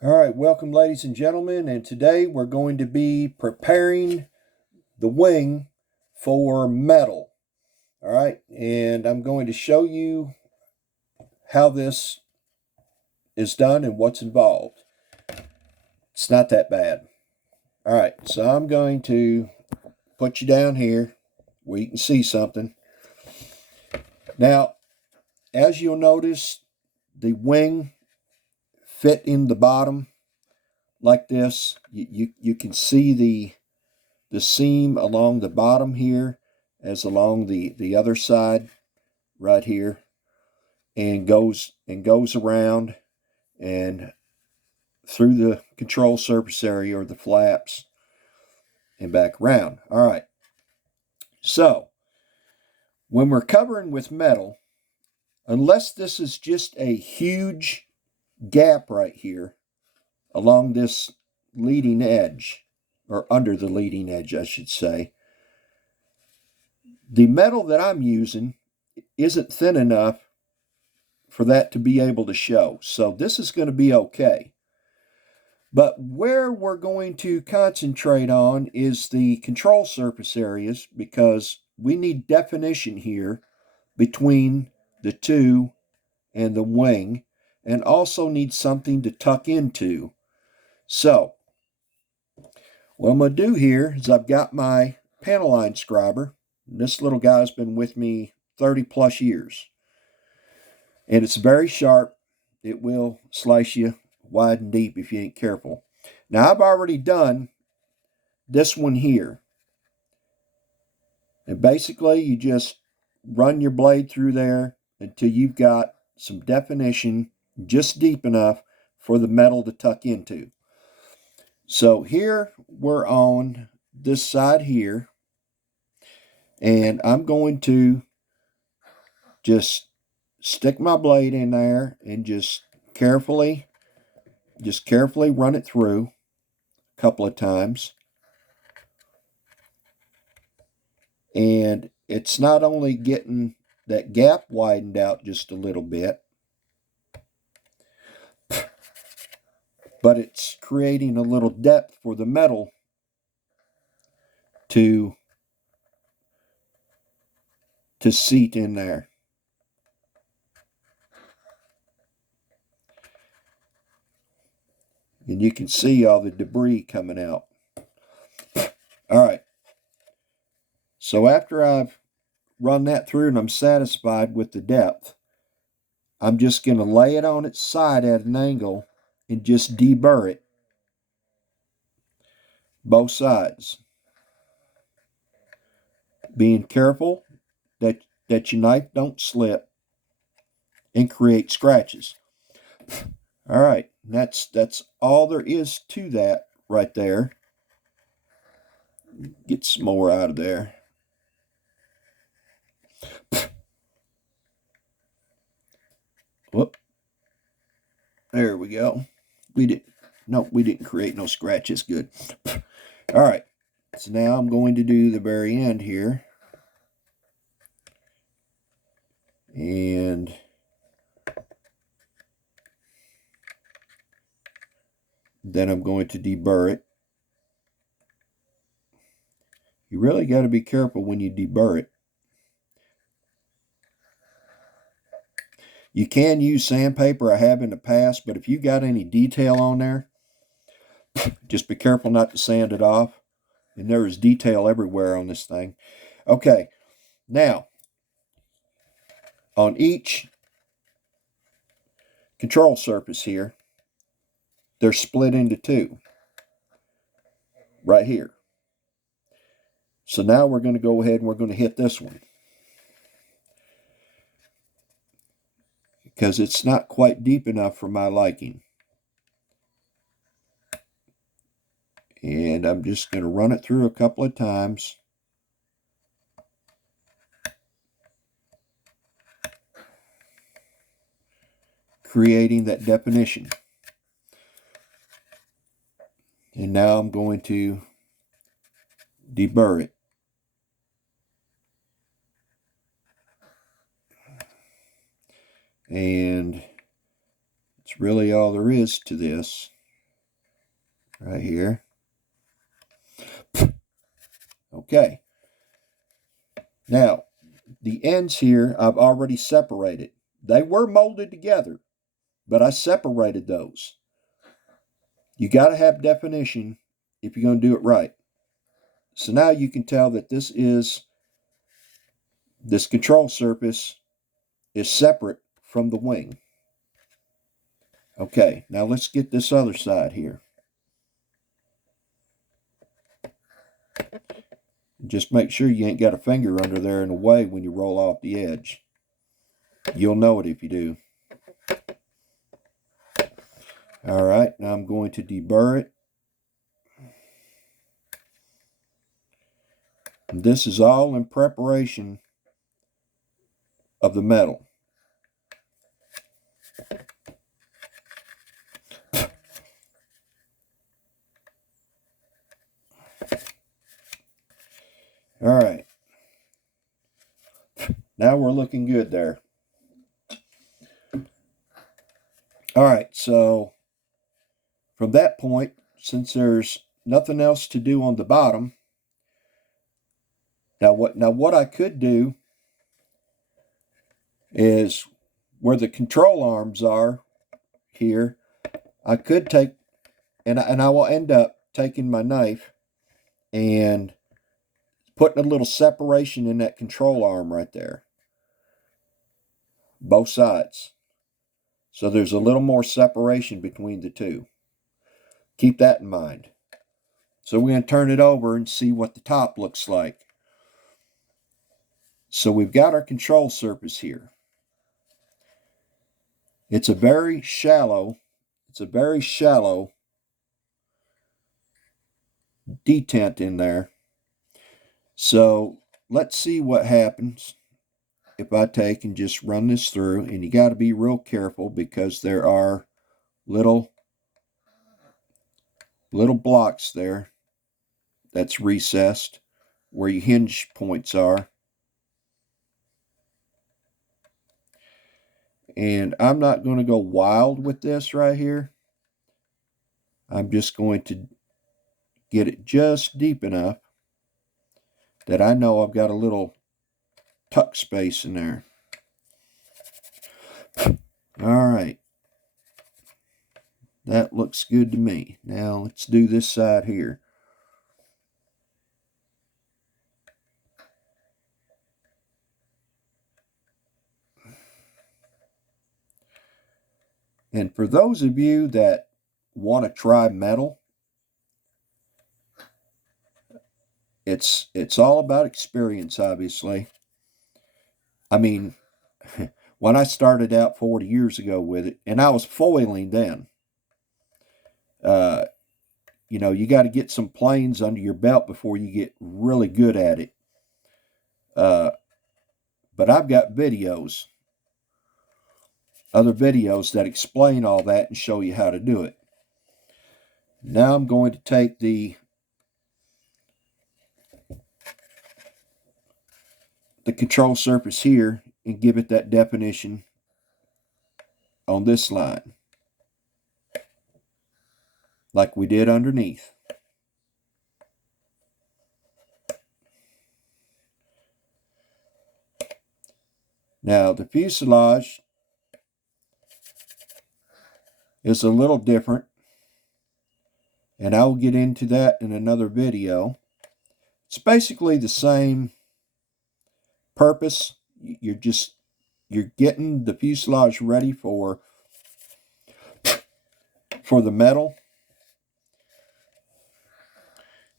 All right, welcome, ladies and gentlemen, and today we're going to be preparing the wing for metal. All right, and I'm going to show you how this is done and what's involved. It's not that bad. All right, so I'm going to put you down here where you can see something. Now, as you'll notice, the wing fit in the bottom like this. You can see the seam along the bottom here as along the other side right here, and goes around and through the control surface area or the flaps and back around. All right, so when we're covering with metal, unless this is just a huge gap right here along this leading edge, or under the leading edge I should say, the metal that I'm using isn't thin enough for that to be able to show. So this is going to be okay. But where we're going to concentrate on is the control surface areas, because we need definition here between the two and the wing, and also need something to tuck into. So what I'm going to do here is I've got my panel line scriber. This little guy's been with me 30 plus years. And it's very sharp. It will slice you wide and deep if you ain't careful. Now, I've already done this one here. And basically, you just run your blade through there until you've got some definition just deep enough for the metal to tuck into. So here we're on this side here, and I'm going to just stick my blade in there and just carefully run it through a couple of times. And it's not only getting that gap widened out just a little bit, but it's creating a little depth for the metal to seat in there. And you can see all the debris coming out. All right. So after I've run that through and I'm satisfied with the depth, I'm just going to lay it on its side at an angle and just deburr it, both sides. Being careful that your knife don't slip and create scratches. All right, that's all there is to that right there. Get some more out of there. Whoop. There we go. We didn't create no scratches. Good. All right. So now I'm going to do the very end here. And then I'm going to deburr it. You really got to be careful when you deburr it. You can use sandpaper, I have in the past, but if you got any detail on there, just be careful not to sand it off. And there is detail everywhere on this thing. Okay, now, on each control surface here, they're split into two, right here. So now we're going to go ahead and we're going to hit this one, because it's not quite deep enough for my liking. And I'm just going to run it through a couple of times. Creating that definition. And now I'm going to deburr it. And it's really all there is to this. right here. Okay. Now, the ends here I've already separated. They were molded together, but I separated those. You got to have definition if you're going to do it right. So now you can tell that this control surface is separate from the wing. Okay, now let's get this other side here. Just make sure you ain't got a finger under there in the way when you roll off the edge. You'll know it if you do. All right, now I'm going to deburr it. And this is all in preparation of the metal. All right. Now we're looking good there. All right, so from that point, since there's nothing else to do on the bottom, now what I could do is where the control arms are here, I could take, and I will end up taking my knife and putting a little separation in that control arm right there. Both sides. So there's a little more separation between the two. Keep that in mind. So we're going to turn it over and see what the top looks like. So we've got our control surface here. It's a very shallow detent in there. So let's see what happens if I take and just run this through. And you got to be real careful because there are little blocks there that's recessed where your hinge points are. And I'm not going to go wild with this right here. I'm just going to get it just deep enough that I know I've got a little tuck space in there. All right. That looks good to me. Now let's do this side here. And for those of you that want to try metal, it's all about experience, obviously. I mean, when I started out 40 years ago with it, and I was foiling then, you know, you got to get some planes under your belt before you get really good at it. But I've got videos, other videos that explain all that and show you how to do it. Now I'm going to take the control surface here and give it that definition on this line, like we did underneath. Now the fuselage is a little different, and I will get into that in another video. It's basically the same purpose. You're getting the fuselage ready for the metal.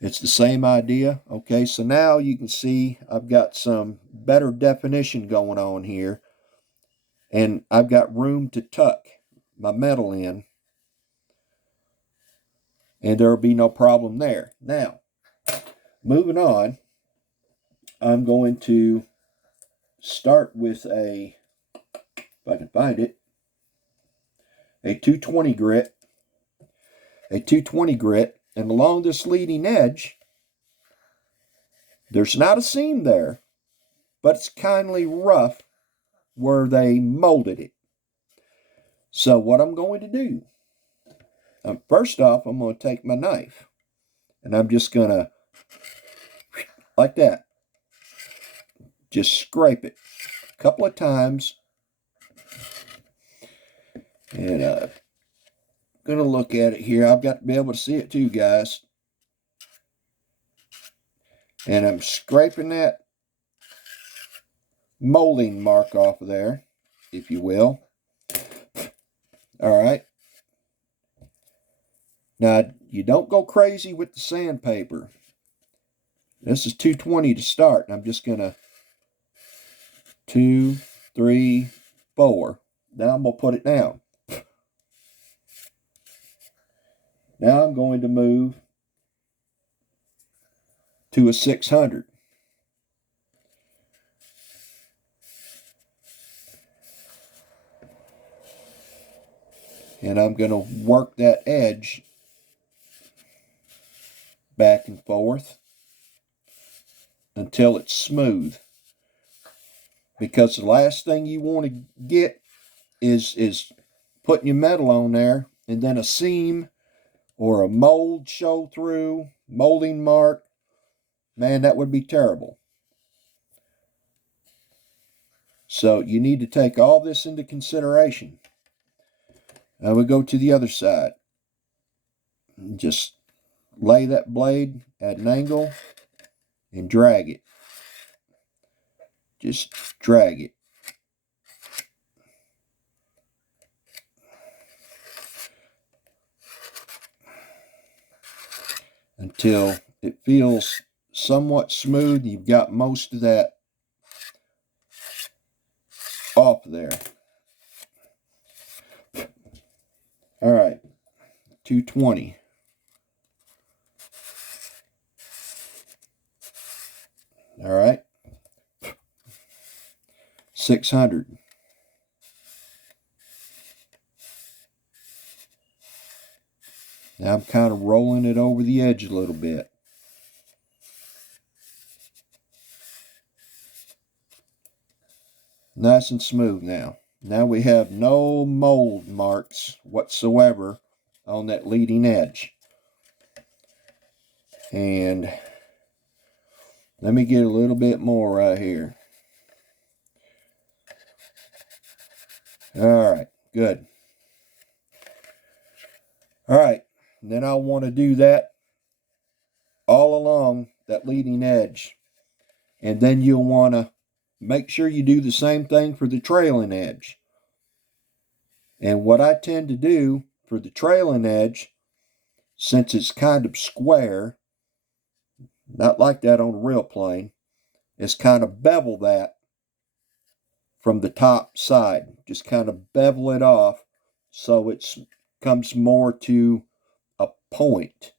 It's the same idea. Okay, so now you can see I've got some better definition going on here, and I've got room to tuck my metal in, and there will be no problem there. Now, moving on, I'm going to start with a, if I can find it, a 220 grit. A 220 grit, and along this leading edge, there's not a seam there, but it's kindly rough where they molded it. So what I'm going to do, First off, I'm going to take my knife, and I'm just going to, like that, just scrape it a couple of times. And I'm going to look at it here. I've got to be able to see it too, guys. And I'm scraping that molding mark off of there, if you will. All right. Now, you don't go crazy with the sandpaper. This is 220 to start. I'm just going to 2, 3, 4. Now I'm going to put it down. Now I'm going to move to a 600. And I'm going to work that edge back and forth until it's smooth. Because the last thing you want to get is putting your metal on there and then a seam or a mold show through, molding mark. Man, that would be terrible. So you need to take all this into consideration. Now we go to the other side. Just lay that blade at an angle and drag it. Just drag it. Until it feels somewhat smooth. You've got most of that off there. All right, 220. All right, 600. Now I'm kind of rolling it over the edge a little bit. Nice and smooth now. Now we have no mold marks whatsoever on that leading edge. And let me get a little bit more right here. All right, good. All right, and then I want to do that all along that leading edge. And then you'll want to make sure you do the same thing for the trailing edge. And what I tend to do for the trailing edge, since it's kind of square, not like that on a real plane, is kind of bevel that from the top side. Just kind of bevel it off so it comes more to a point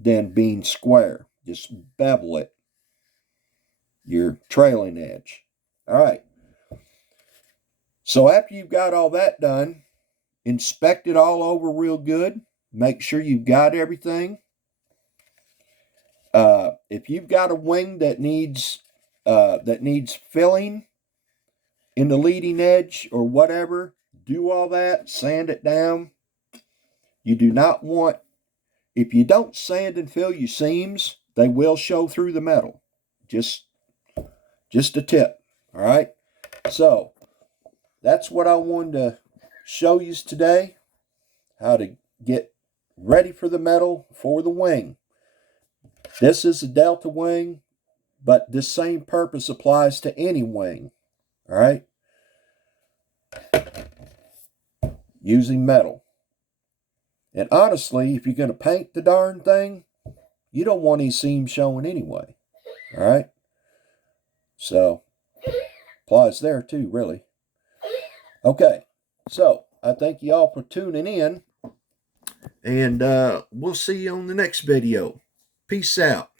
than being square. Just bevel it, your trailing edge. All right. So after you've got all that done, inspect it all over real good. Make sure you've got everything. If you've got a wing that needs filling in the leading edge or whatever, do all that, sand it down. You do not want, if you don't sand and fill your seams, they will show through the metal. Just a tip, all right? So that's what I wanted to show you today, how to get ready for the metal for the wing. This is a Delta wing, but this same purpose applies to any wing, all right? Using metal. And honestly, if you're going to paint the darn thing, you don't want any seams showing anyway, all right? So, applies there too, really. Okay, so I thank you all for tuning in, and we'll see you on the next video. Peace out.